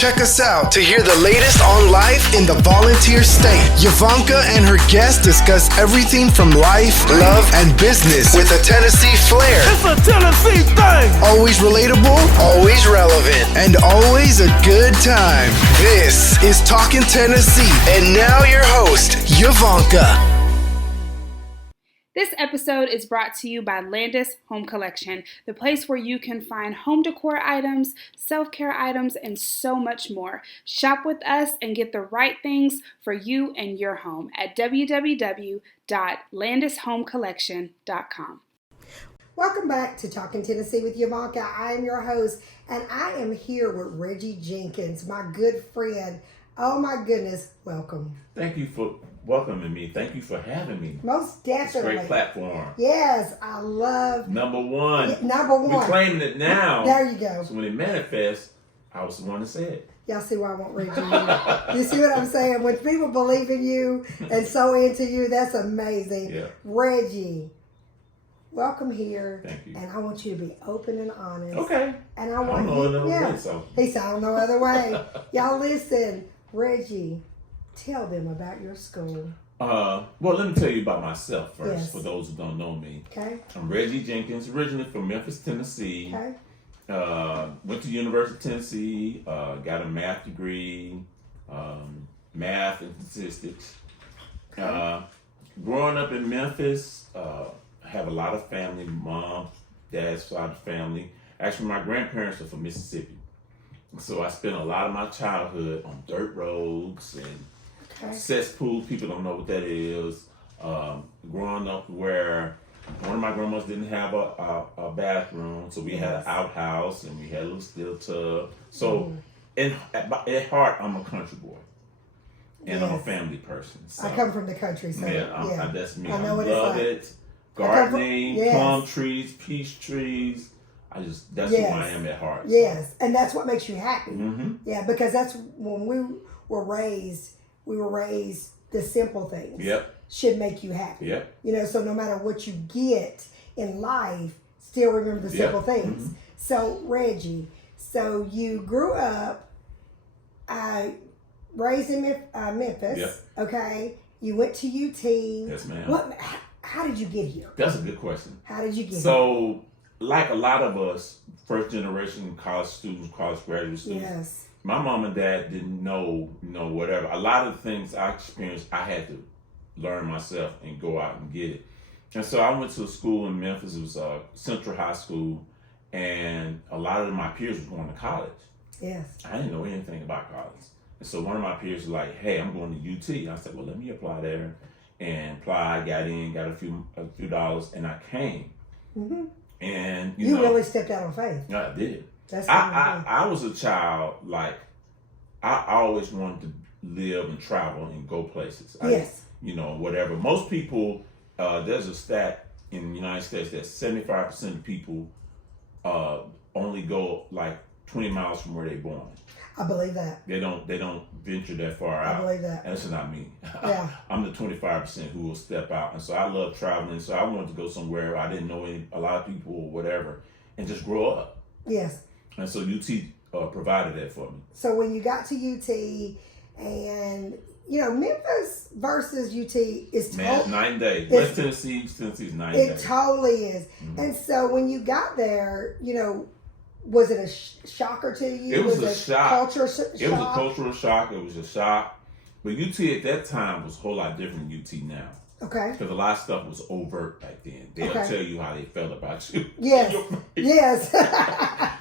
Check us out to hear the latest on life in the volunteer state. Yvonnca and her guests discuss everything from life, love, and business with a Tennessee flair. It's a Tennessee thing. Always relatable, always relevant, and always a good time. This is Talking Tennessee, and now your host, Yvonnca. This episode is brought to you by Landes Home Collection, the place where you can find home decor items, self-care items, and so much more. Shop with us and get the right things for you and your home at www.landeshomecollection.com. Welcome back to Talking Tennessee with Yvonnca. I am your host, and I am here with Reggie Jenkins, my good friend. Oh my goodness, welcome. Thank you for welcoming me. Thank you for having me. Most definitely. It's a great platform. Yes, I love. Number one. We're claiming it now. There you go. So when it manifests, I was the one that said it. Y'all see why I want Reggie here. You see what I'm saying? When people believe in you and so into you, that's amazing. Yeah. Reggie, welcome here. Thank you. And I want you to be open and honest. Okay. And I want He said, I don't know other way. Y'all listen. Reggie, tell them about your school. Well, let me tell you about myself first, Yes. for those who don't know me. Okay. I'm Reggie Jenkins, originally from Memphis, Tennessee. Okay. Went to University of Tennessee, got a math degree, math and statistics. Okay. Growing up in Memphis, have a lot of family, mom, dad's side of the family. Actually, my grandparents are from Mississippi. So I spent a lot of my childhood on dirt roads and cesspools. People don't know what that is. Growing up where one of my grandmas didn't have a bathroom, so we had an outhouse and we had a little steel tub. So at heart, I'm a country boy. And I'm a family person. So. I come from the country, so That's me. I know what love it's it. Gardening, plum trees, peach trees. That's who I am at heart. Yes, so. And that's what makes you happy. Mm-hmm. Yeah, because that's when we were raised the simple things should make you happy. Yep. You know, so no matter what you get in life, still remember the simple things. Mm-hmm. So, Reggie, so you grew up, raised in Memphis, okay? You went to UT. Yes, ma'am. How did you get here? That's a good question. How did you get here? So, like a lot of us, first generation college students, college graduate students, my mom and dad didn't know, whatever. A lot of the things I experienced, I had to learn myself and go out and get it. And so I went to a school in Memphis. It was Central High School, and a lot of my peers were going to college. Yes. I didn't know anything about college. And so one of my peers was like, hey, I'm going to UT. I said, well, let me apply there. And applied, got in, got a few dollars, and I came. Mm-hmm. And you know, really stepped out on faith. Yeah, I did. That's I was a child, like, I always wanted to live and travel and go places. Whatever. Most people, there's a stat in the United States that 75% of people only go like 20 miles from where they're born. I believe that. They don't venture that far out. I believe that. And that's not me. Yeah. I'm the 25% who will step out. And so I love traveling. So I wanted to go somewhere I didn't know a lot of people or whatever and just grow up. Yes. And so UT provided that for me. So when you got to UT and, Memphis versus UT is night and day. West Tennessee, East Tennessee is night and day. It totally is. Mm-hmm. And so when you got there, was it a shocker to you? It was a shock. It was a cultural shock. It was a shock. But UT at that time was a whole lot different than UT now. Okay. Because a lot of stuff was overt back then. They'll tell you how they felt about you. Yes. Yes.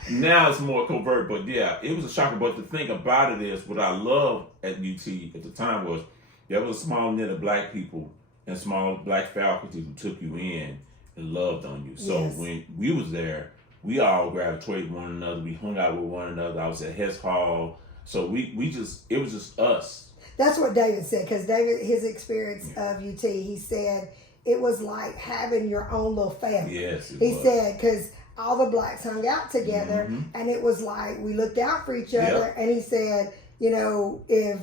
Now it's more covert, but yeah, it was a shocker. But the thing about it is, what I loved at UT at the time was there was a small knit of black people and small black faculty who took you in and loved on you. So when we was there, we all gravitated one another. We hung out with one another. I was at Hess Hall. So it was just us. That's what David said, because David, his experience of UT, he said it was like having your own little family. Yes, he said, because all the blacks hung out together, and it was like we looked out for each other. And he said, if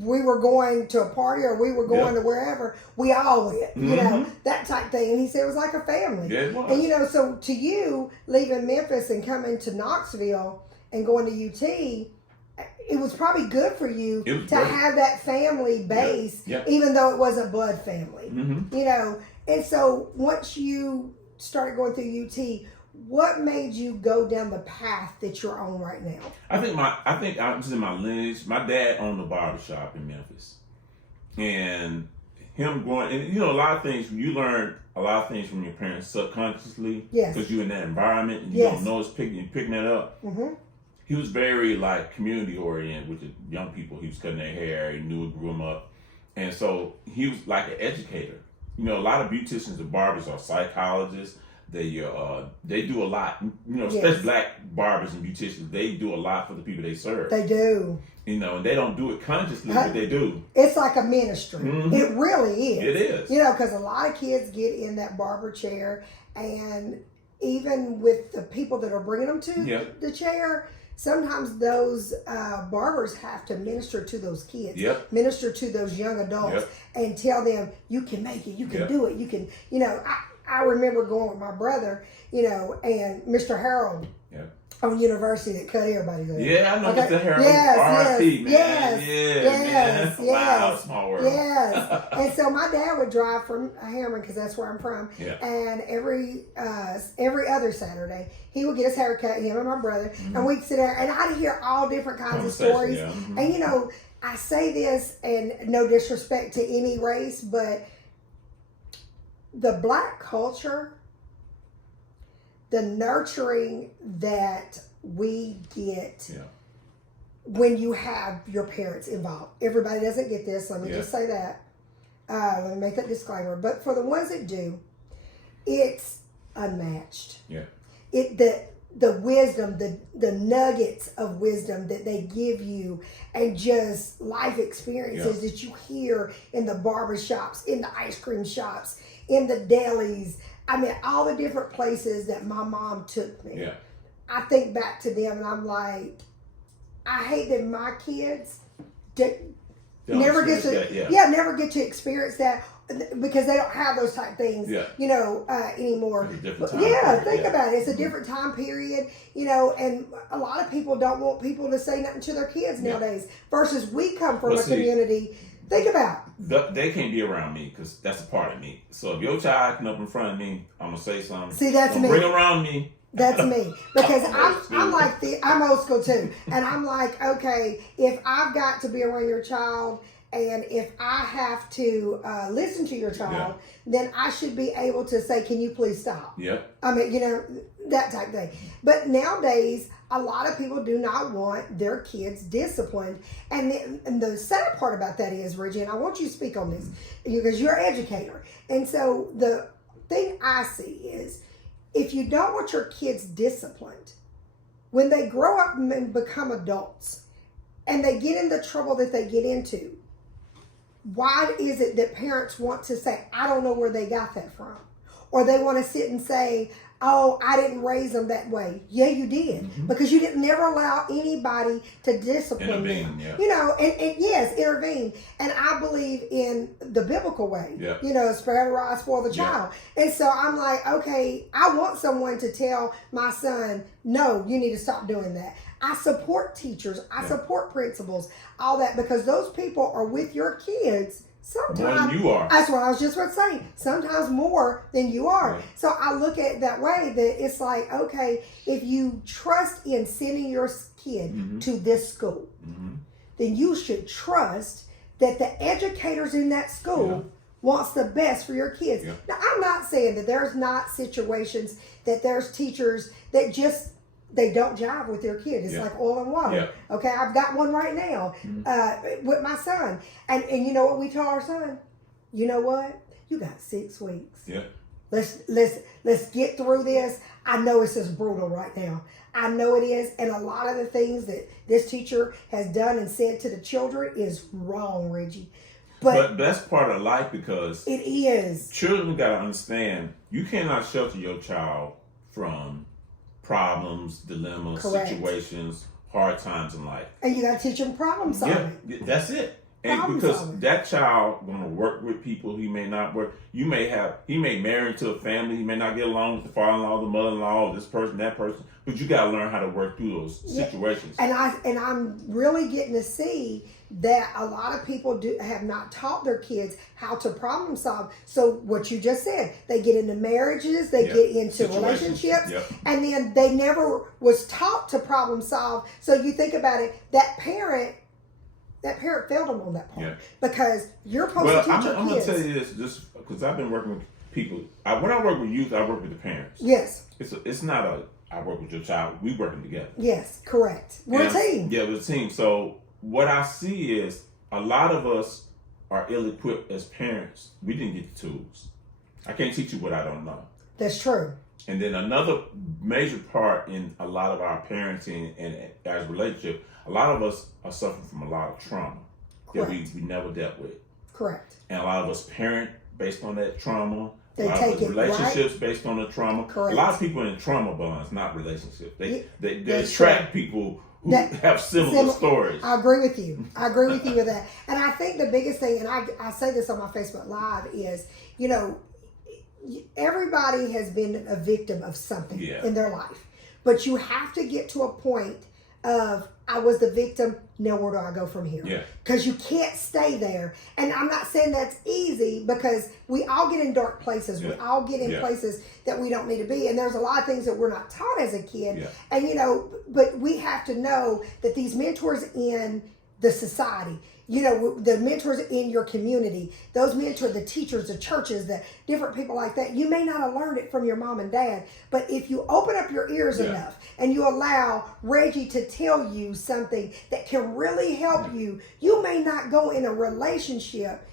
we were going to a party or we were going to wherever, we all went, that type thing. And he said it was like a family. Yeah, it was. And, so to you, leaving Memphis and coming to Knoxville and going to UT, it was probably good for you to great. have that family base, even though it wasn't blood family. You know, and so once you started going through UT, what made you go down the path that you're on right now? I think I was in my lineage. My dad owned a barbershop in Memphis, and him going, and you know, a lot of things, you learn a lot of things from your parents subconsciously, because you're in that environment and you don't know it's picking that up. He was very like community oriented with the young people. He was cutting their hair, he knew it, grew them up, and so he was like an educator. You know, a lot of beauticians and barbers are psychologists. They do a lot, you know, especially black barbers and beauticians. They do a lot for the people they serve. They do. You know, and they don't do it consciously, but they do. It's like a ministry. It really is. It is. You know, because a lot of kids get in that barber chair, and even with the people that are bringing them to the chair, sometimes those barbers have to minister to those kids, minister to those young adults, and tell them, you can make it, you can do it, you can, you know. I remember going with my brother, you know, and Mr. Harold on University that cut everybody there. Yeah, I know Mr. Harold. RT, man. Wow, small world. Yes. And so my dad would drive from Hammer, because that's where I'm from. And every other Saturday, he would get his hair cut, him and my brother, and we'd sit there, and I'd hear all different kinds of stories. And, you know, I say this, and no disrespect to any race, but the black culture, the nurturing that we get when you have your parents involved. Everybody doesn't get this. Let me just say that. Let me make that disclaimer. But for the ones that do, it's unmatched. The wisdom, the nuggets of wisdom that they give you, and just life experiences that you hear in the barber shops, in the ice cream shops, in the delis. I mean, all the different places that my mom took me. I think back to them, and I'm like, I hate that my kids never get to experience that, because they don't have those type things, you know, anymore. Think about it. It's a different time period, you know, and a lot of people don't want people to say nothing to their kids nowadays, versus we come from a community. Think about it. They can't be around me, because that's a part of me. So if your child come up in front of me, I'm going to say something. See, that's me. Bring around me. That's me, because I'm old school too, and I'm like, okay, if I've got to be around your child, and if I have to listen to your child, then I should be able to say, can you please stop? I mean, you know, that type thing. But nowadays, a lot of people do not want their kids disciplined. And the sad part about that is, Reggie, and I want you to speak on this, because you're an educator. And so the thing I see is, if you don't want your kids disciplined, when they grow up and become adults, and they get in the trouble that they get into, why is it that parents want to say, I don't know where they got that from? Or they want to sit and say, oh, I didn't raise them that way. Yeah, you did. Because you didn't never allow anybody to discipline them. You know, and yes, intervene. And I believe in the biblical way. You know, spare the rod, spoil the child. And so I'm like, okay, I want someone to tell my son, no, you need to stop doing that. I support teachers. I support principals, all that, because those people are with your kids sometimes more than you are. That's what I was just about to say. Sometimes more than you are. So I look at it that way, that it's like, okay, if you trust in sending your kid to this school, then you should trust that the educators in that school wants the best for your kids. Now, I'm not saying that there's not situations that there's teachers that just, they don't jive with their kid. It's like oil and water. Okay, I've got one right now with my son. And you know what we tell our son? You know what? You got 6 weeks. Let's get through this. I know it's just brutal right now. I know it is. And a lot of the things that this teacher has done and said to the children is wrong, Reggie. But that's part of life, because it is. Children got to understand, you cannot shelter your child from problems, dilemmas, situations, hard times in life. And you got to teach them problem solving. That's it. And because that child gonna work with people he may not work. He may marry into a family. He may not get along with the father-in-law, the mother-in-law, this person, that person. But you gotta learn how to work through those situations. And I'm really getting to see that a lot of people have not taught their kids how to problem solve. So what you just said, they get into marriages, they get into relationships, and then they never was taught to problem solve. So you think about it, that parent failed them on that part because you're supposed to teach your kids. I'm going to tell you this, just because I've been working with people. When I work with youth, I work with the parents. Yes. It's not I work with your child. We working together. Yes, correct. We're a team. Yeah, we're a team. So what I see is a lot of us are ill-equipped as parents. We didn't get the tools. I can't teach you what I don't know. That's true. And then another major part in a lot of our parenting and as relationship, a lot of us are suffering from a lot of trauma that we never dealt with. Correct. And a lot of us parent based on that trauma. They take it relationships based on the trauma. Correct. A lot of people in trauma bonds, not relationships. They attract people who have similar stories. I agree with you. I agree with you with that. And I think the biggest thing, and I say this on my Facebook Live, is, everybody has been a victim of something in their life. But you have to get to a point of, I was the victim, now where do I go from here? Yeah. Because you can't stay there. And I'm not saying that's easy, because we all get in dark places. Yeah. We all get in places that we don't need to be. And there's a lot of things that we're not taught as a kid. Yeah. And, but we have to know that these mentors in the society, the mentors in your community, those mentors, the teachers, the churches, the different people like that, you may not have learned it from your mom and dad, but if you open up your ears enough and you allow Reggie to tell you something that can really help you, you may not go in a relationship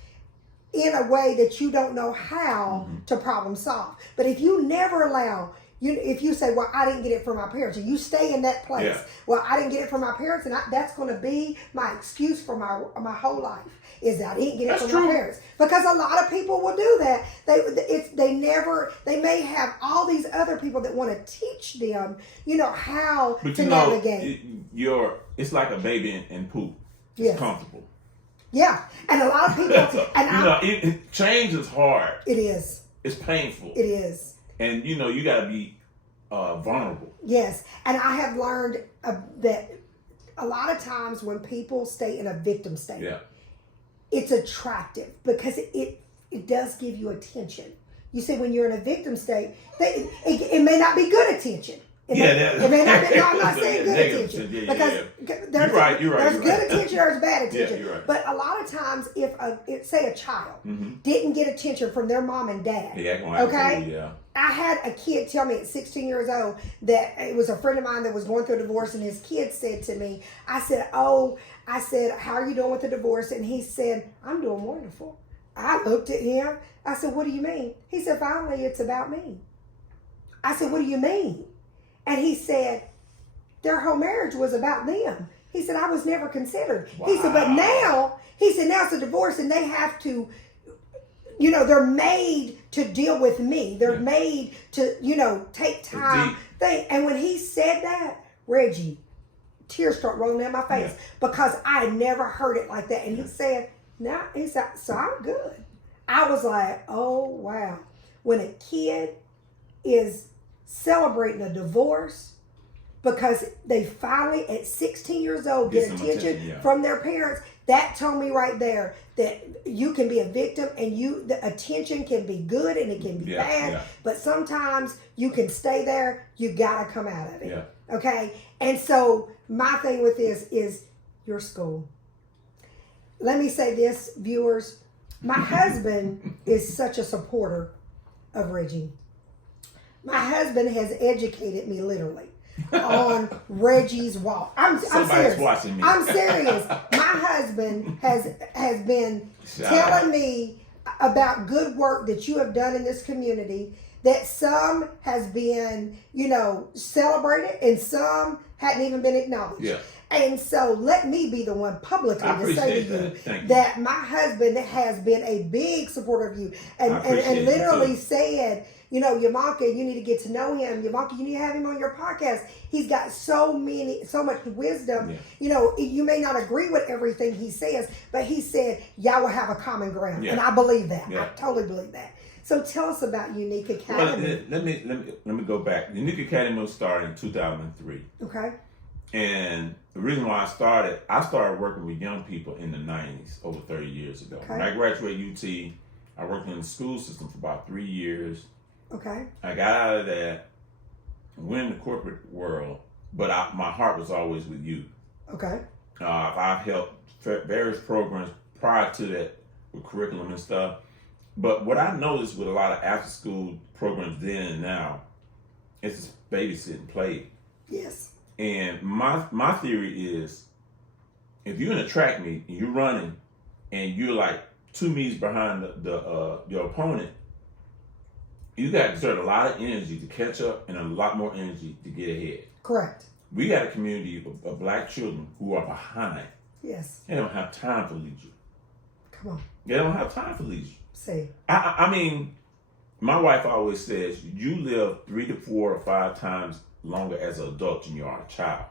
in a way that you don't know how to problem solve. But if you never allow, if you say, well, I didn't get it from my parents, and you stay in that place, well, I didn't get it from my parents, and that's going to be my excuse for my whole life, is that I didn't get it from my parents. Because a lot of people will do that. They may have all these other people that want to teach them, how to navigate. It's like a baby in poop. It's comfortable. Yeah, and a lot of people, change is hard. It is. It's painful. It is. And, you got to be vulnerable. Yes. And I have learned that a lot of times when people stay in a victim state, it's attractive because it does give you attention. You see, when you're in a victim state, it may not be good attention. It may not be, I'm not saying good attention. Because there's good attention, there's bad attention. Yeah, you're right. But a lot of times, if say a child didn't get attention from their mom and dad, I had a kid tell me at 16 years old that it was a friend of mine that was going through a divorce, and his kid said to me, I said, how are you doing with the divorce? And he said, I'm doing wonderful. I looked at him. I said, what do you mean? He said, finally, it's about me. I said, what do you mean? And he said, their whole marriage was about them. He said, I was never considered. Wow. He said, but now it's a divorce, and they have to, they're made to deal with me. They're made to, take time. And when he said that, Reggie, tears start rolling down my face because I never heard it like that. And he said, so I'm good. I was like, oh, wow. When a kid is celebrating a divorce because they finally at 16 years old get attention from their parents, that told me right there that you can be a victim, and the attention can be good and it can be bad, but sometimes you can stay there. You gotta come out of it. Okay. And so my thing with this is your school. Let me say this, viewers, my husband is such a supporter of Reggie. My husband has educated me literally on Reggie's walk. I'm serious. Watching me. I'm serious. My husband has been telling me about good work that you have done in this community, that some has been, celebrated and some hadn't even been acknowledged. Yeah. And so let me be the one publicly to say to you that my husband has been a big supporter of you and literally said, Yvonnca, you need to get to know him. Yvonnca, you need to have him on your podcast. He's got so much wisdom. Yeah. You may not agree with everything he says, but he said, y'all will have a common ground. Yeah. And I believe that. Yeah. I totally believe that. So tell us about UUNIK Academy. Well, let me go back. The UUNIK Academy was started in 2003. Okay. And the reason why I started working with young people in the 90s, over 30 years ago. Okay. When I graduated UT, I worked in the school system for about 3 years. Okay. I got out of that, went in the corporate world, but my heart was always with youth. Okay. I've helped various programs prior to that with curriculum and stuff. But what I noticed with a lot of after-school programs then and now is babysitting play. Yes. And my theory is, if you're in a track meet and you're running and you're like 2 meters behind your opponent, you got to exert a lot of energy to catch up and a lot more energy to get ahead. Correct. We got a community of black children who are behind. Yes. They don't have time for leisure. Come on. They don't have time for leisure. See. I mean, my wife always says you live 3 to 4 or 5 times longer as an adult than you are a child.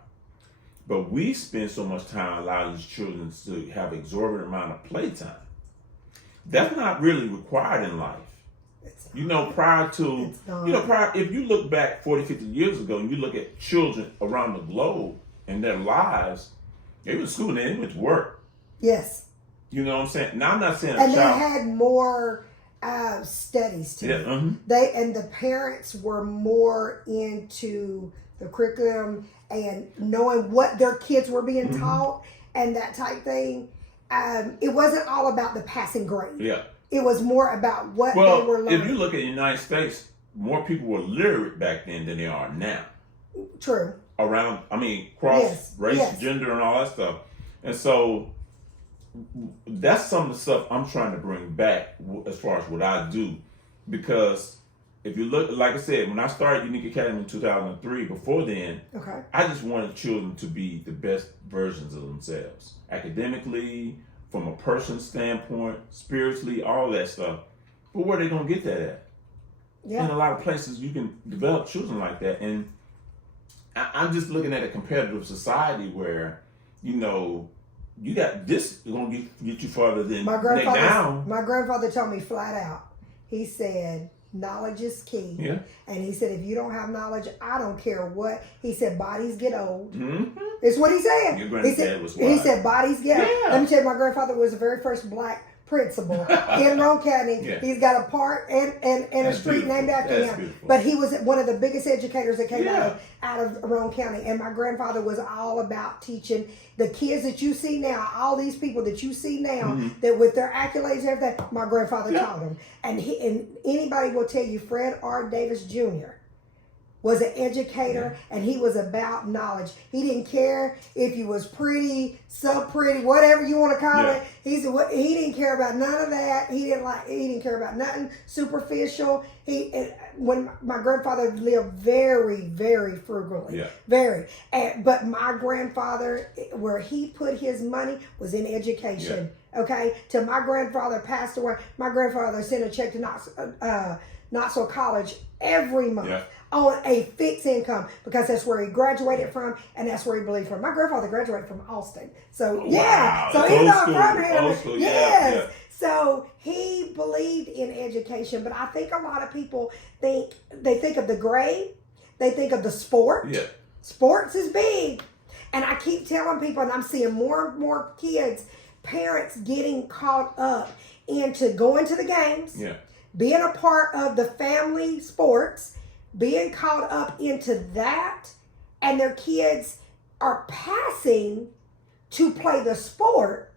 But we spend so much time allowing these children to have exorbitant amount of playtime. That's not really required in life. If you look back 40, 50 years ago and you look at children around the globe and their lives, they went to school and they went to work. Yes. You know what I'm saying? Now, I'm not saying they had more studies too. Yeah, mm-hmm. The parents were more into the curriculum and knowing what their kids were being mm-hmm. taught and that type thing. It wasn't all about the passing grade. Yeah. It was more about what they were learning. If you look at the United States, more people were literate back then than they are now. True. Cross race, gender, and all that stuff. And so that's some of the stuff I'm trying to bring back as far as what I do. Because if you look, like I said, when I started UUNIK Academy in 2003, before then, I just wanted children to be the best versions of themselves. Academically, from a person standpoint, spiritually, all that stuff. But where are they going to get that at? Yeah. In a lot of places, you can develop children like that. And I'm just looking at a competitive society where, you got this going to get you farther than my down. My grandfather told me flat out, he said, knowledge is key. Yeah. And he said, if you don't have knowledge, I don't care what. He said, bodies get old. Mm-hmm. It's what he said. Your granddad was wise. He said, bodies get old. Let me tell you, my grandfather was the very first black principal in Roane County. Yeah. He's got a park and a street named after him. Beautiful. But he was one of the biggest educators that came out of Roane County. And my grandfather was all about teaching the kids that you see now, all these people that you see now, that with their accolades and everything, my grandfather taught them. And anybody will tell you, Fred R. Davis Jr. was an educator, and he was about knowledge. He didn't care if you was pretty, sub-pretty, whatever you want to call it. He didn't care about none of that. He didn't care about nothing superficial. When my grandfather lived very, very frugally, very. But my grandfather, where he put his money was in education. Yeah. Okay, till my grandfather passed away. My grandfather sent a check to Knox College every month. Yeah. On a fixed income, because that's where he graduated from and that's where he believed from. My grandfather graduated from Austin. So so he's not from here. Yes. Yeah. So he believed in education, but I think a lot of people think of the grade, they think of the sport. Yeah. Sports is big. And I keep telling people, and I'm seeing more and more kids, parents getting caught up into going to the games, being a part of the family sports, being caught up into that, and their kids are passing to play the sport,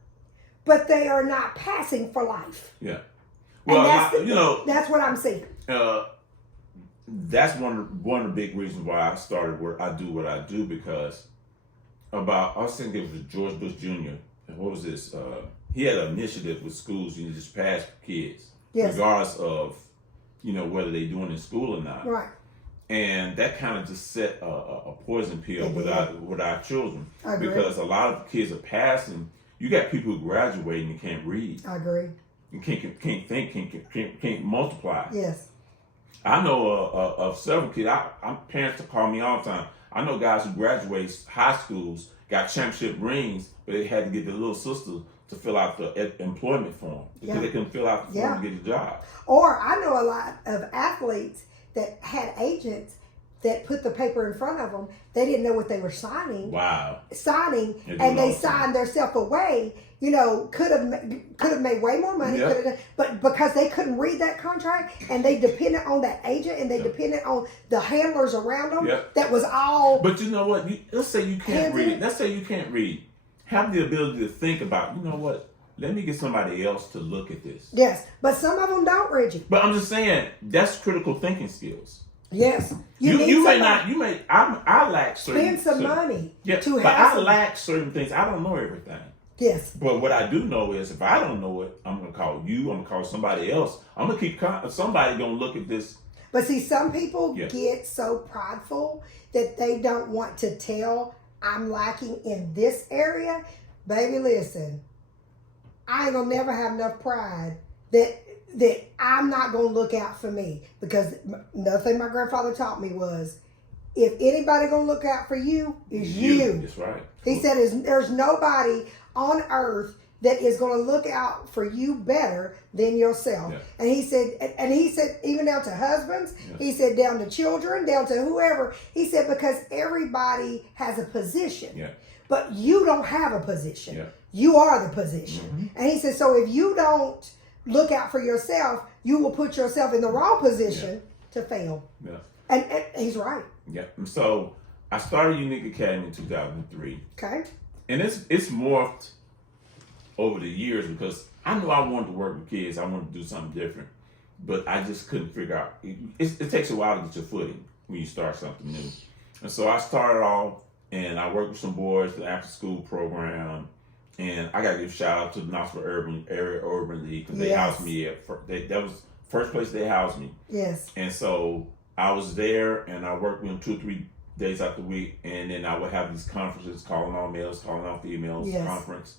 but they are not passing for life. Yeah. Well, and that's what I'm seeing. That's one of the big reasons why I started what I do, because I was thinking it was George Bush Jr. What was this? He had an initiative with schools, just pass kids, regardless of, whether they're doing in school or not. Right. And that kind of just set a poison pill with our children. I agree. Because a lot of kids are passing. You got people who graduate and can't read. I agree. And can't think, can't multiply. Yes. I know of several kids. Parents call me all the time. I know guys who graduate high schools, got championship rings, but they had to get their little sister to fill out the employment form because they couldn't fill out the form to get a job. Or I know a lot of athletes that had agents that put the paper in front of them. They didn't know what they were signing. Wow. And they signed themselves away. You know, could have made way more money. But because they couldn't read that contract and they depended on that agent and they depended on the handlers around them, that was all. But you know what? Let's say you can't read. Let's say you can't read. Have the ability to think about, you know what? Let me get somebody else to look at this. Yes, but some of them don't, Reggie. But I'm just saying, that's critical thinking skills. Yes. I lack certain. Spend some money to have. But I lack certain things. I don't know everything. Yes. But what I do know is if I don't know it, I'm going to call you. I'm going to call somebody else. I'm going to keep somebody going to look at this. But see, some people get so prideful that they don't want to tell, I'm lacking in this area. Baby, listen, I ain't going to never have enough pride that I'm not going to look out for me. Because another thing my grandfather taught me was, if anybody going to look out for you, is you. That's right. He said, there's nobody on earth that is going to look out for you better than yourself. Yeah. And he said, even down to husbands, he said down to children, down to whoever. He said, because everybody has a position, but you don't have a position. Yeah. You are the position. Mm-hmm. And he said, so if you don't look out for yourself, you will put yourself in the wrong position to fail. Yeah. And he's right. Yeah. So I started UUNIK Academy in 2003. Okay. And it's morphed over the years because I knew I wanted to work with kids. I wanted to do something different, but I just couldn't figure out. It takes a while to get your footing when you start something new. And so I started off, and I worked with some boys, the after school program, and I got to give a shout out to the Knoxville Urban League because they housed me that was the first place they housed me. Yes. And so I was there, and I worked with them 2 or 3 days out the week, and then I would have these conferences, calling all males, calling all females, conference.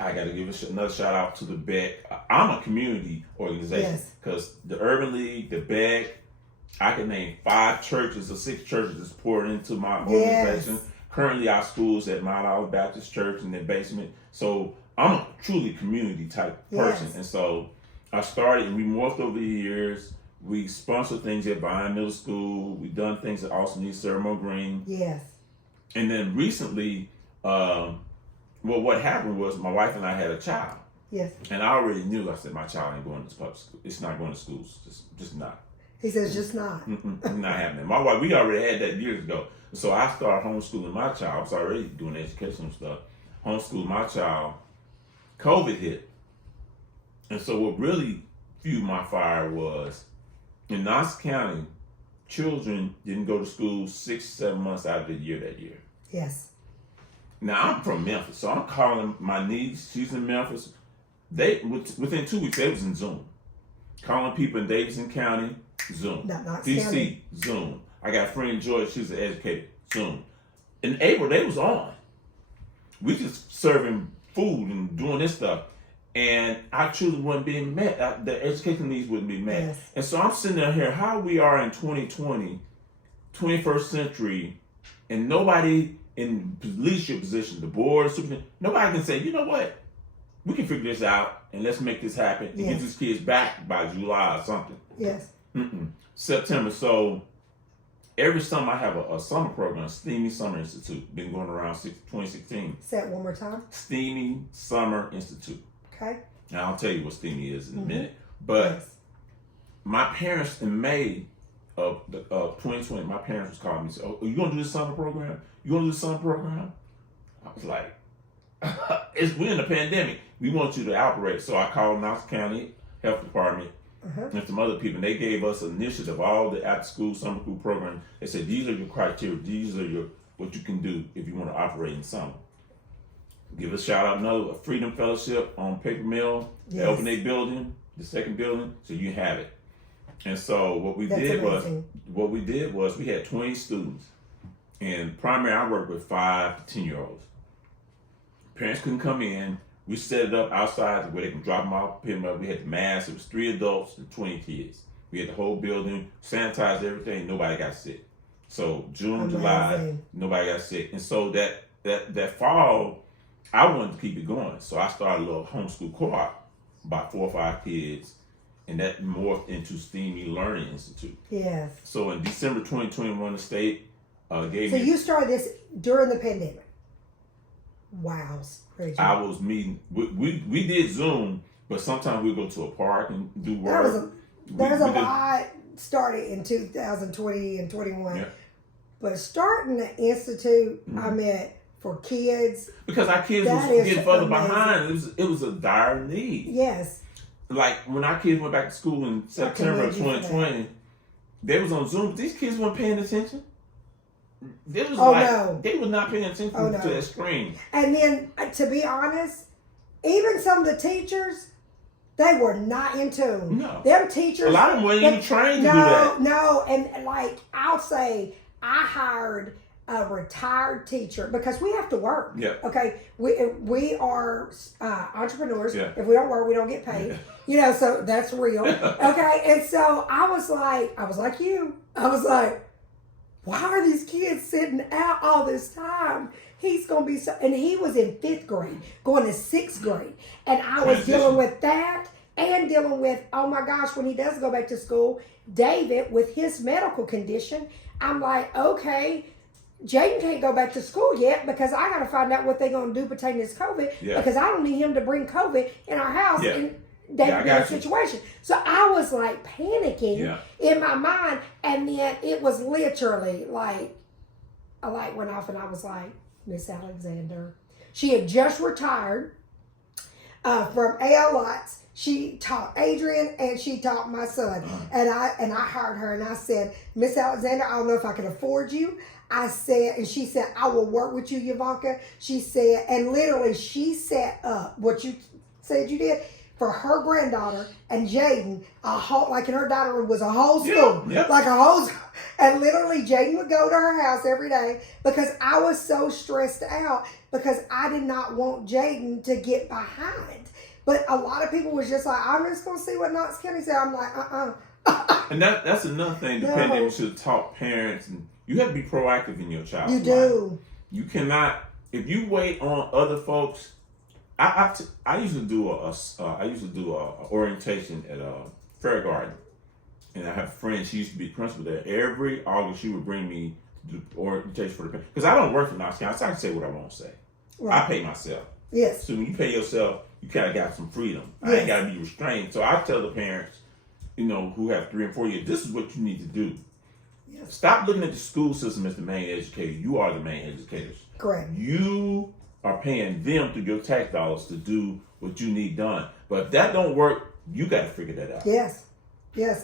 I got to give another shout out to the BEC. I'm a community organization because the Urban League, the BEC, I can name 5 churches or 6 churches that's poured into my organization. Yes. Currently, our school's at Mount Olive Baptist Church in their basement. So I'm a truly community type person. Yes. And so I started, and we morphed over the years. We sponsored things at Vine Middle School. We've done things at Austin East, Ceremony Green. Yes. And then recently, what happened was my wife and I had a child. Yes. And I already knew, I said, my child ain't going to public school. It's not going to schools. Just not. He says, just not. Not happening. My wife, we already had that years ago. So I started homeschooling my child. I was already doing educational stuff. Homeschooling my child. COVID hit. And so what really fueled my fire was, in Knox County, children didn't go to school 6-7 months out of the year that year. Yes. Now, I'm from Memphis, so I'm calling my niece. She's in Memphis. Within 2 weeks, they was in Zoom. Calling people in Davidson County, Zoom. DC, Zoom. I got a friend, Joy, she's an educator, Zoom. In April, they was on. We just serving food and doing this stuff. And our children weren't being met. The education needs wouldn't be met. Yes. And so I'm sitting there here, how we are in 2020, 21st century, and nobody in leadership position, the board, nobody can say, you know what? We can figure this out and let's make this happen and get these kids back by July or something. Yes. September. So every summer I have a summer program, STEAMI Summer Institute. Been going around 2016. Say it one more time. STEAMI Summer Institute. Okay. Now I'll tell you what STEAMI is in a minute. But my parents in May of 2020, my parents was calling me and said, "Oh, are you gonna do this summer program? You gonna do this summer program?" I was like, we're in a pandemic. We want you to operate. So I called Knox County Health Department and some other people. And they gave us an initiative of all the after school, summer school programs. They said, these are your criteria. These are what you can do if you want to operate in summer. Give a shout out, another Freedom Fellowship on Paper Mill. They opened their building, the second building, so you have it. And so what we did was we had 20 students. And primary, I worked with 5 to 10-year-olds. Parents couldn't come in. We set it up outside where they can drop them off, pick them up. We had the mass. It was 3 adults and 20 kids. We had the whole building, sanitized everything, nobody got sick. So June, Amazing. July, nobody got sick. And so that fall, I wanted to keep it going. So I started a little homeschool co-op, about 4 or 5 kids, and that morphed into STEAMI Learning Institute. Yes. So in December 2021, the state gave me... So you started this during the pandemic? Wow. Reggie. I was meeting, we did Zoom, but sometimes we go to a park and do work. There's a lot started in 2020 and 21. Yeah. But starting the institute, I meant for kids. Because our kids was getting further behind. It was a dire need. Yes. Like when our kids went back to school in September of 2020, they was on Zoom. These kids weren't paying attention. They was they were not paying attention to that screen. And then, to be honest, even some of the teachers, they were not in tune. No. Them teachers. A lot of them weren't even trained to do that. No. And like, I'll say, I hired a retired teacher because we have to work. Yeah. Okay. We are entrepreneurs. Yeah. If we don't work, we don't get paid. Yeah. So that's real. Okay. And so I was like you. I was like, why are these kids sitting out all this time? He's going to be so, and he was in 5th grade, going to 6th grade. And I was dealing with that and dealing with, oh my gosh, when he does go back to school, David, with his medical condition, I'm like, okay, Jaden can't go back to school yet because I got to find out what they're going to do pertaining to this COVID because I don't need him to bring COVID in our house. Yeah. That situation. So I was like panicking in my mind, and then it was literally like a light went off, and I was like, Miss Alexander. She had just retired from A.L. Lots. She taught Adrian and she taught my son, and I hired her, and I said, Miss Alexander, I don't know if I can afford you. I said, and she said, I will work with you, Yvonnca. She said, and literally she set up what you said you did for her granddaughter and Jaden, like in her dining room was a whole school, like a whole, and literally Jaden would go to her house every day because I was so stressed out because I did not want Jaden to get behind. But a lot of people was just like, I'm just going to see what Knox County said. I'm like, And that's another thing the pandemic should have taught parents, and you have to be proactive in your child's life. You do. You cannot, if you wait on other folks. I used to do a orientation at Fair Garden, and I have a friend. She used to be principal there. Every August, she would bring me to do orientation for the parents because I don't work for Knox County, so I can say what I want to say. Right. I pay myself. Yes. So when you pay yourself, you kind of got some freedom. I ain't got to be restrained. So I tell the parents, who have 3 and 4 years, this is what you need to do. Yes. Stop looking at the school system as the main educator. You are the main educators. Correct. You are paying them through your tax dollars to do what you need done. But if that don't work, you got to figure that out. Yes.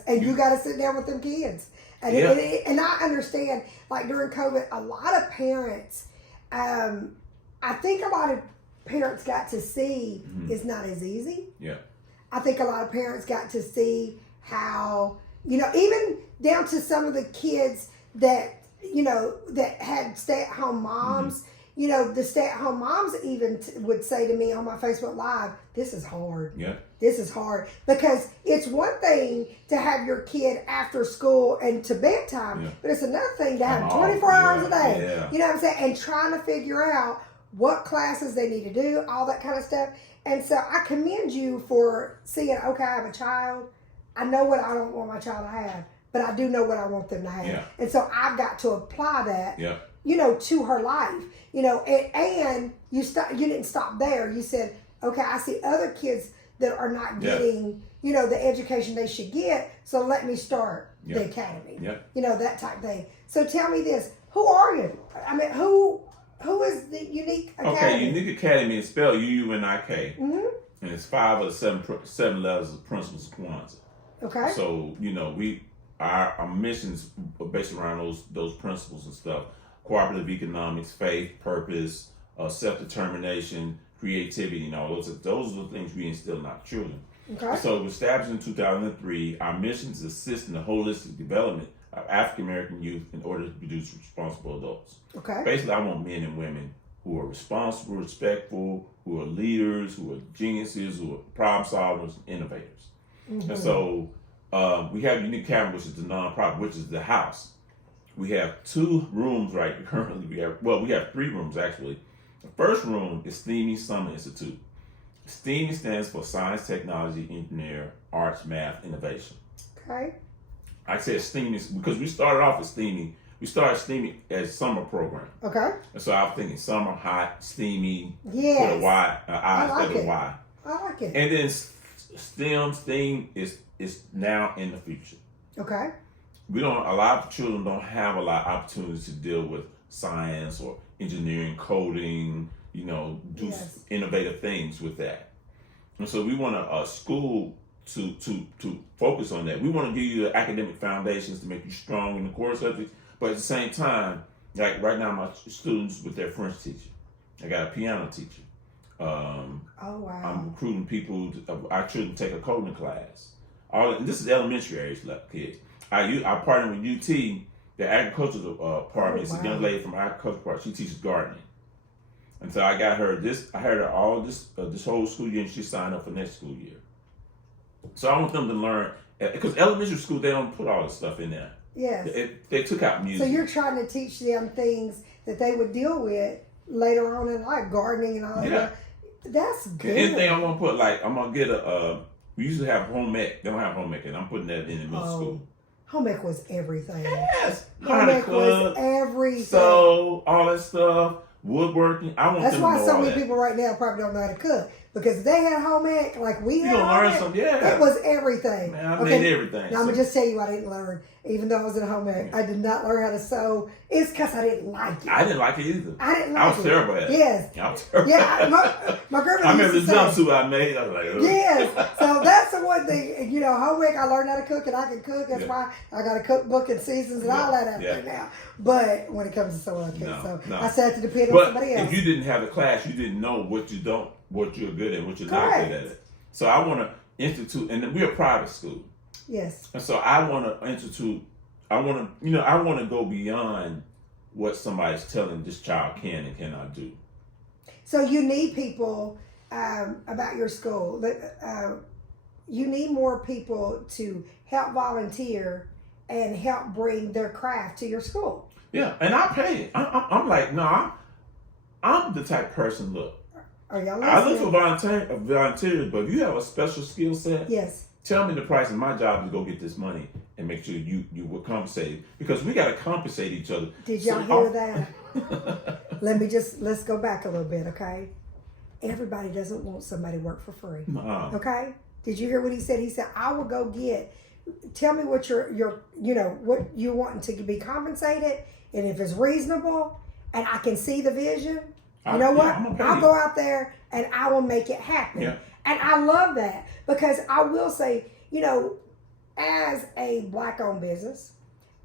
And you got to sit down with them kids. And and I understand, like during COVID, a lot of parents, I think a lot of parents got to see it's not as easy. Yeah. I think a lot of parents got to see how, even down to some of the kids that, that had stay-at-home moms. The stay-at-home moms even would say to me on my Facebook Live, this is hard. Yeah. This is hard. Because it's one thing to have your kid after school and to bedtime, but it's another thing to have 24 hours a day. Yeah. You know what I'm saying? And trying to figure out what classes they need to do, all that kind of stuff. And so I commend you for seeing, okay, I have a child. I know what I don't want my child to have, but I do know what I want them to have. Yeah. And so I've got to apply that. Yeah. To her life, and you didn't stop there. You said, okay, I see other kids that are not getting, the education they should get. So let me start the academy, that type thing. So tell me this, who are you? I mean, who is the UUNIK Academy? Okay, UUNIK Academy is spelled UUNIK, and it's 5 of the 7 levels of principles of Kwanzaa. Okay. So, our missions are based around those principles and stuff. Cooperative economics, faith, purpose, self-determination, creativity, those are the things we instill in our children. Okay. So it was established in 2003. Our mission is to assist in the holistic development of African American youth in order to produce responsible adults. Okay. Basically, I want men and women who are responsible, respectful, who are leaders, who are geniuses, who are problem solvers, innovators. Mm-hmm. And so We have UUNIK Academy, which is the nonprofit, which is the house. We have 2 rooms currently. We have 3 rooms actually. The first room is STEAMI Learning Institute. STEAMI stands for Science, Technology, Engineering, Arts, Math, Innovation. Okay. I said STEAMI because we started off with STEAMI. We started STEAMI as summer program. Okay. And so I was thinking summer, hot, STEAMI, yes. put a Y, I instead of Y. I like it. And then STEAM is now in the future. Okay. A lot of children don't have a lot of opportunities to deal with science or engineering, coding, do yes. innovative things with that. And so we want a school to focus on that. We want to give you the academic foundations to make you strong in the core subjects, but at the same time, like right now my students with their French teacher. I got a piano teacher. Oh wow. I'm recruiting our children take a coding class. And this is elementary age kids. I partner with UT, the agricultural department. It's a young lady from agricultural department. She teaches gardening. And so I got her I heard her all this whole school year, and she signed up for next school year. So I want them to learn, because elementary school, they don't put all this stuff in there. Yes. They took out music. So you're trying to teach them things that they would deal with later on in life, gardening and all that. That's good. Anything I'm going to put, I'm going to get we used to have home ec. They don't have home ec, and I'm putting that in the middle school. Home ec was everything. Yes. Home ec was everything. So, all that stuff. Woodworking. That's why so many people right now probably don't know how to cook, because if they had home ec like we had. You gonna learn something? Yeah. It was everything. Man, I made everything. Now I'm gonna just tell you, I didn't learn, even though I was in home ec. I did not learn how to sew. It's because I didn't like it. I didn't like it either. I didn't like it. I was terrible at it. Yes. I was terrible. Yeah. My grandmother. I remember used the to jumpsuit I made. I was like, ugh. Yes. So that's the one thing. Home ec, I learned how to cook, and I can cook. That's why I got a cookbook and seasons and all that out there now. But when it comes to sewing, I can't. I had to depend on somebody else. If you didn't have the class, you didn't know what you're good at, what you're not good at. So I want to institute, and we're a private school. Yes. And so I want to institute. I want to go beyond what somebody's telling this child can and cannot do. So you need people about your school. You need more people to help volunteer and help bring their craft to your school. Yeah, and I pay it. I'm like, no, I'm the type of person. Look, are y'all listening? I look for volunteers, but if you have a special skill set, yes, tell me the price, and my job is to go get this money and make sure you will compensate, because we got to compensate each other. Did y'all hear that? Let's go back a little bit, okay? Everybody doesn't want somebody to work for free. Okay? Did you hear what he said? He said, I will go tell me what what you're wanting to be compensated, and if it's reasonable and I can see the vision, I'll go out there and I will make it happen. Yeah. And I love that, because I will say, as a Black-owned business,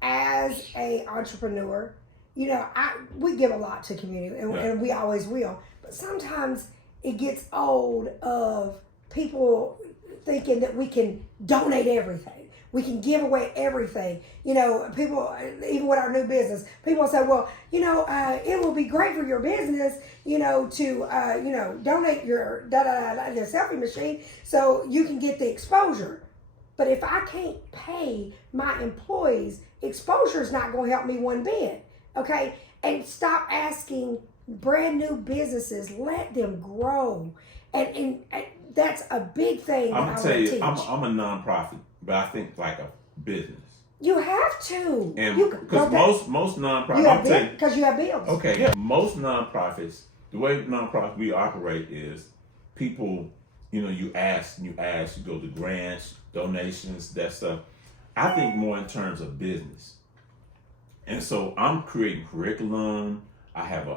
as a entrepreneur, we give a lot to community, and we always will. But sometimes it gets old of people thinking that we can donate everything. We can give away everything. People, even with our new business, people say, well, it will be great for your business, to, donate your their selfie machine so you can get the exposure. But if I can't pay my employees, exposure is not going to help me one bit. Okay? And stop asking brand new businesses. Let them grow. And that's a big thing. I'm gonna tell you, I'm a nonprofit, but I think like a business. You have to. And because most nonprofits, because you have bills. Okay, yeah. Most nonprofits, the way nonprofits we operate is people, you ask, you go to grants, donations, that stuff. I think more in terms of business. And so I'm creating curriculum. I have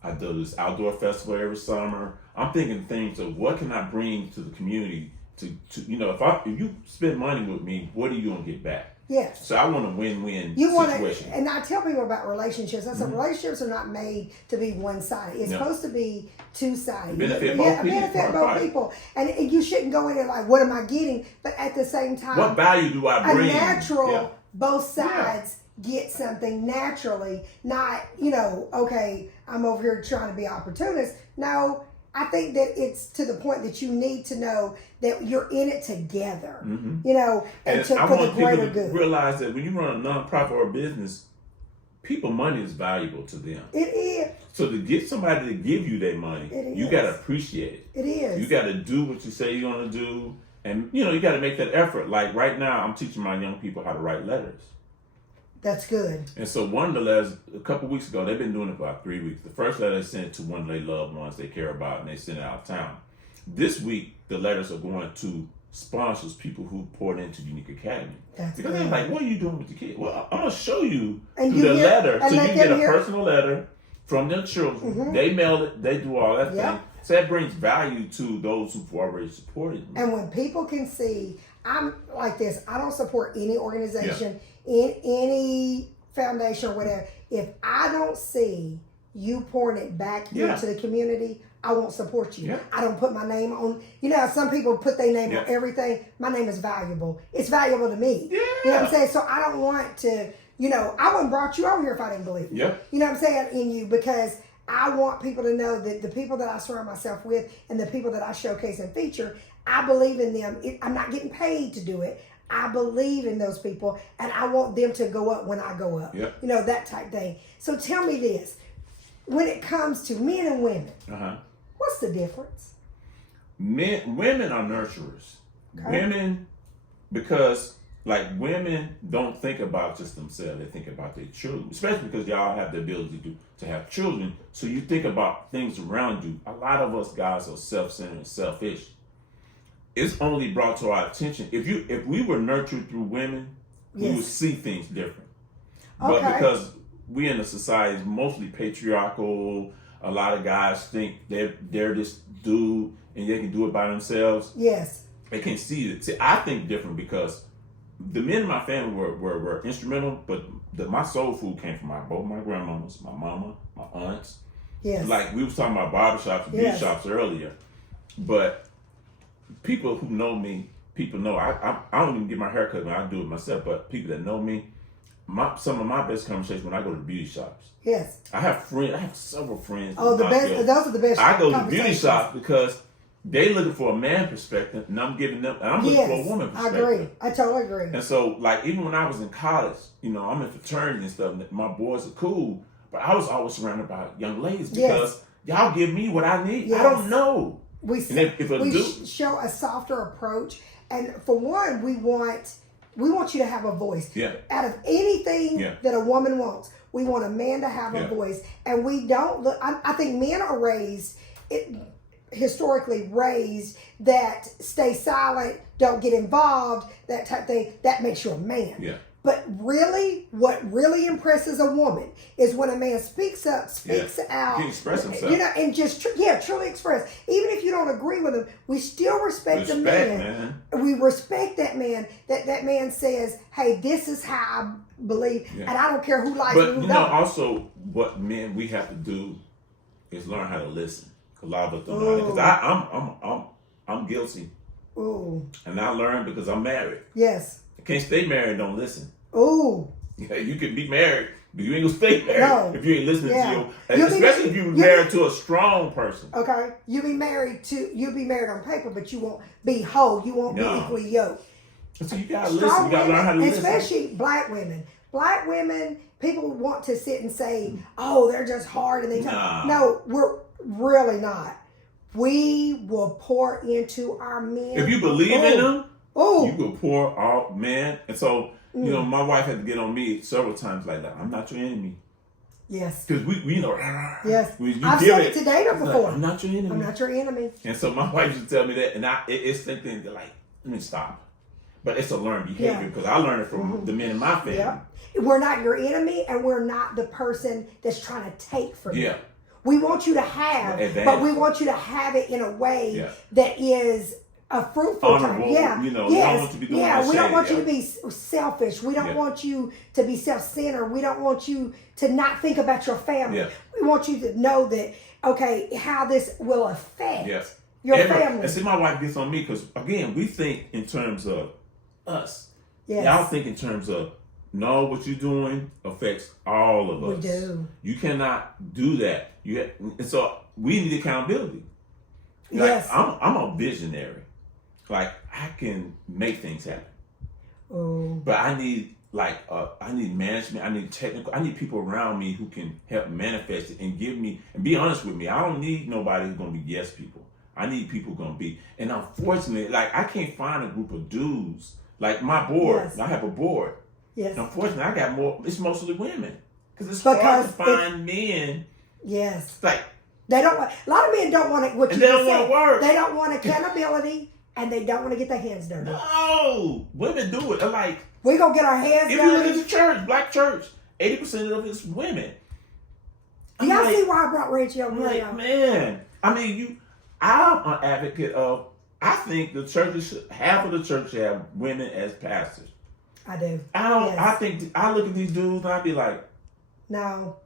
I do this outdoor festival every summer. I'm thinking things of what can I bring to the community to if you spend money with me, what are you gonna get back? Yes. So I want a win-win situation. And I tell people about relationships. I said relationships are not made to be one-sided. It's supposed to be two-sided. Benefit both people. And you shouldn't go in there like, what am I getting? But at the same time, what value do I bring? A natural, both sides get something naturally. Not, okay, I'm over here trying to be opportunist. No, I think that it's to the point that you need to know that you're in it together, you know, and I for want the greater people to good. realize that when you run a nonprofit or a business, people money is valuable to them. It is. So to get somebody to give you their money, you got to appreciate it. It is. You got to do what you say you're going to do. And, you know, you got to make that effort. Like right now, I'm teaching my young people how to write letters. That's good. And so one of the letters, a couple weeks ago, they've been doing it for about 3 weeks. The first letter they sent to one of their loved ones they care about, and they sent it out of town. This week, the letters are going to sponsors, people who poured into UUNIK Academy. Because they're like, what are you doing with the kid? Well, I'm going to show you through the letter. So you get a personal letter from their children. They mail it. They do all that thing. So that brings value to those who've already supported me. And when people can see, I'm like this, I don't support any organization, in any foundation or whatever. If I don't see you pouring it back into the community, I won't support you. I don't put my name on, you know, some people put their name on everything. My name is valuable. It's valuable to me. You know what I'm saying? So I don't want to, you know, I wouldn't brought you over here if I didn't believe you. You know what I'm saying? In you, because I want people to know that the people that I surround myself with and the people that I showcase and feature, I believe in them. I'm not getting paid to do it. I believe in those people, and I want them to go up when I go up. You know, that type thing. So tell me this. When it comes to men and women, what's the difference? Women are nurturers. Women, because like women don't think about just themselves, they think about their children, especially because y'all have the ability to have children. So you think about things around you. A lot of us guys are self-centered and selfish. It's only brought to our attention. If we were nurtured through women, we would see things different. But because we in a society is mostly patriarchal, a lot of guys think they're this dude and they can do it by themselves. They can't see it. See, I think different because the men in my family were instrumental, but my soul food came from both my grandmamas, my mama, my aunts. Like we was talking about barbershops and beauty shops earlier, but people who know me, people know I don't even get my hair cut when I do it myself, but people that know me, some of my best conversations when I go to beauty shops. I have friends. I have several friends. Oh, the best. Those are the best. I go to beauty shops because they looking for a man perspective, and I'm giving them. And I'm looking for a woman perspective. I agree. I totally agree. And so, like, even when I was in college, you know, I'm in fraternity and stuff. And my boys are cool, but I was always surrounded by young ladies because y'all give me what I need. I don't know. We show a softer approach, and for one, we want you to have a voice. Out of anything that a woman wants, we want a man to have a voice, and we don't look. I think men are historically raised that stay silent, don't get involved, that type of thing. That makes you a man. But really, what really impresses a woman is when a man speaks up, speaks out, can express himself, you know, and just truly express. Even if you don't agree with him, we still respect the man. We respect that man. That man says, "Hey, this is how I believe," and I don't care who likes it, who don't. But you know, also what men we have to do is learn how to listen. A lot of us don't know because I'm guilty. And I learned because I'm married. I can't stay married and don't listen. You can be married, but you ain't gonna stay married if you ain't listening to you. Especially if you're married to a strong person. You'll be married on paper, but you won't be whole. You won't be equally yoked. So you gotta listen. You gotta learn how to listen. Especially black women. Black women, people want to sit and say, "Oh, they're just hard," and they no, we're really not. We will pour into our men. If you believe in them, you will pour out, man. And so, you know, my wife had to get on me several times like that. I'm not your enemy. Because we know. I've said it to Dana before. Like, I'm not your enemy. I'm not your enemy. And so my wife used to tell me that, and it's thinking like, let me stop. But it's a learned behavior because I learned it from the men in my family. We're not your enemy, and we're not the person that's trying to take from you. We want you to have, but we want you to have it in a way that is a fruitful honorable, time. You know, we don't want you to be doing we don't want you to be selfish. We don't want you to be self-centered. We don't want you to not think about your family. We want you to know that, okay, how this will affect your family. And see, my wife gets on me because, again, we think in terms of us. Y'all think in terms of, no, what you're doing affects all of us. We do. You cannot do that. And so we need accountability. Like, Yes. I'm a visionary. Like, I can make things happen. Oh. But I need I need management, I need technical, I need people around me who can help manifest it and give me, and be honest with me, I don't need nobody who's gonna be yes people. I need people who gonna be, and unfortunately, like, I can't find a group of dudes, like my board, Yes. I have a board. Yes. Unfortunately, I got more, it's mostly women. Because it's hard to find men. Yes. Like, they don't want, a lot of men don't want it, what you they don't just want said. to work. They don't want accountability, and they don't want to get their hands dirty. No, women do it. They're like, we gonna get our hands if you look dirty. at the church, black church, 80% of it's women. Do y'all see why I brought Reggie over I'm here? like, man, I mean, I'm an advocate of, I think the churches should, half of the church should have women as pastors. I do. I think, I look at these dudes and I be like, no,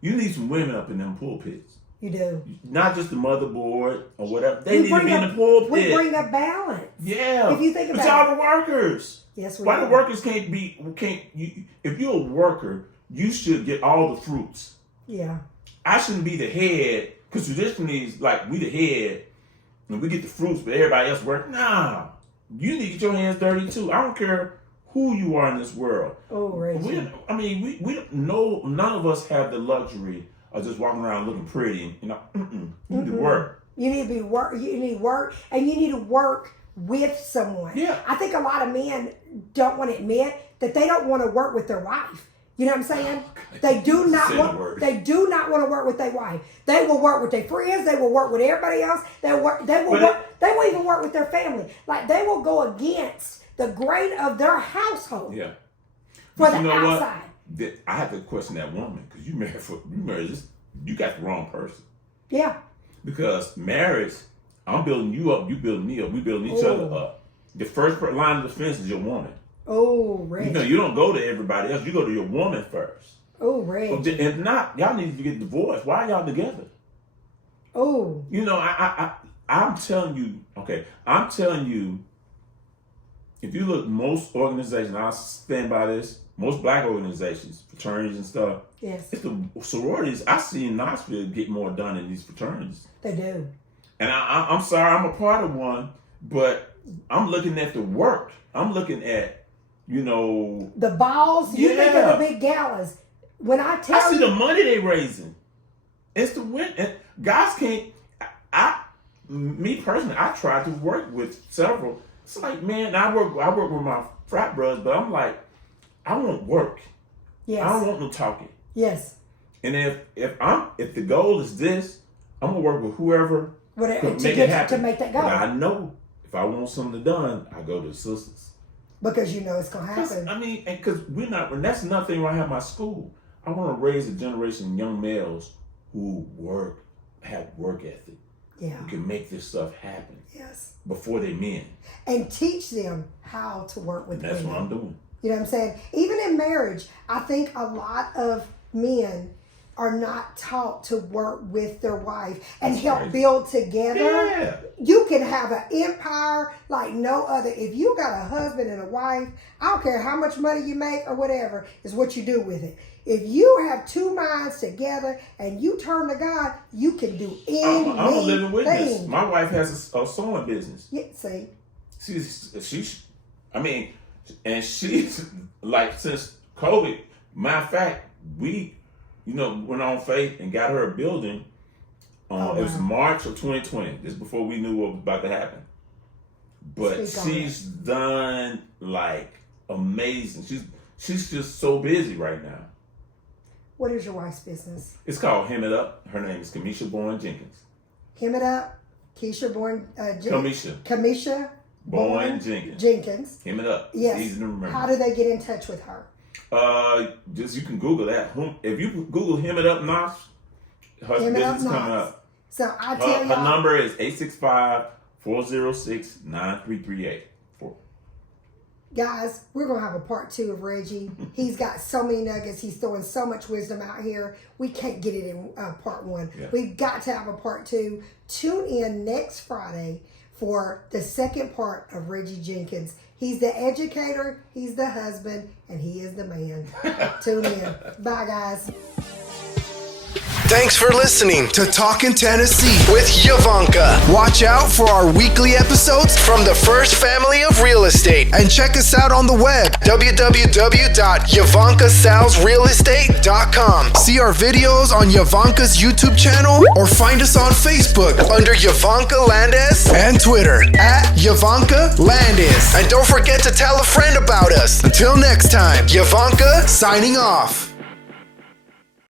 you need some women up in them pulpits. you do. Not just the motherboard or whatever. They need to be in the pulpit. We bring a balance. Yeah. If you think about it. But y'all the workers. Yes, we Why do. the workers if you're a worker, you should get all the fruits. Yeah. I shouldn't be the head, because traditionally it's like we the head and we get the fruits, but everybody else work. Nah. You need to get your hands dirty too. I don't care who you are in this world. Oh, Reggie. We don't know, none of us have the luxury of just walking around looking pretty. You need to work. You need to be work. You need work, and you need to work with someone. Yeah. I think a lot of men don't want to admit that they don't want to work with their wife. You know what I'm saying? They do not want. They do not want to work with their wife. They will work with their friends. They will work with everybody else. They will even work with their family. Like, they will go against the grain of their household. Yeah. For But the outside. I have to question that woman, because you married this. You got the wrong person. Yeah. Because marriage, I'm building you up, you building me up, we building each other up. The first line of defense is your woman. Oh, Reggie. You don't go to everybody else. You go to your woman first. Oh, Reggie. If not, y'all need to get divorced. Why are y'all together? Oh. I'm telling you. Okay, I'm telling you. If you look, most organizations, I stand by this. Most black organizations, fraternities and stuff. Yes. It's the sororities. I see in Knoxville get more done in these fraternities. They do. And I'm sorry, I'm a part of one, but I'm looking at the work. I'm looking at, the balls. You think of the big galas. When I see the money they raising. It's the win. And guys can't. Me personally, I tried to work with several. It's like, man, I work with my frat brothers, but I'm like, I want work. Yes. I don't want no talking. Yes. And if the goal is this, I'm gonna work with whoever to make it happen. To make that go. But I know if I want something done, I go to the sisters. Because it's gonna happen. Because and that's another thing when I have my school. I want to raise a generation of young males who have work ethic. Yeah. Who can make this stuff happen. Yes. Before they men. And teach them how to work with That's women. what I'm doing. You know what I'm saying? Even in marriage, I think a lot of men are not taught to work with their wife and help build together. Yeah. You can have an empire like no other. If you got a husband and a wife, I don't care how much money you make or whatever, is what you do with it. If you have two minds together and you turn to God, you can do anything. I'm a living witness. My wife has a sewing business. Yeah, see? And she's like, since COVID, matter of fact, we, went on faith and got her a building. It was March of 2020. This is before we knew what was about to happen. But she's done like amazing. She's just so busy right now. What is your wife's business? It's called Hem It Up. Her name is Kamisha Bourne Jenkins. Hem It Up, Keisha Bourne Kamisha Bourne Jenkins. Hem It Up. Yes. It's easy to remember. How do they get in touch with her? You can Google that. If you Google Hem It Up Knox, her business coming up. So I tell you, her number is 865-406-9338. Guys, we're going to have a part 2 of Reggie. He's got so many nuggets. He's throwing so much wisdom out here. We can't get it in part 1. Yeah. We've got to have a part 2. Tune in next Friday for the second part of Reggie Jenkins. He's the educator, he's the husband, and he is the man. Tune in. Bye, guys. Thanks for listening to Talkin' Tennessee with Yvonnca. Watch out for our weekly episodes from the First Family of Real Estate and check us out on the web, www.YvoncaSalesRealEstate.com. See our videos on Yvonca's YouTube channel or find us on Facebook under Yvonnca Landes and Twitter at Yvonnca Landes. And don't forget to tell a friend about us. Until next time, Yvonnca signing off.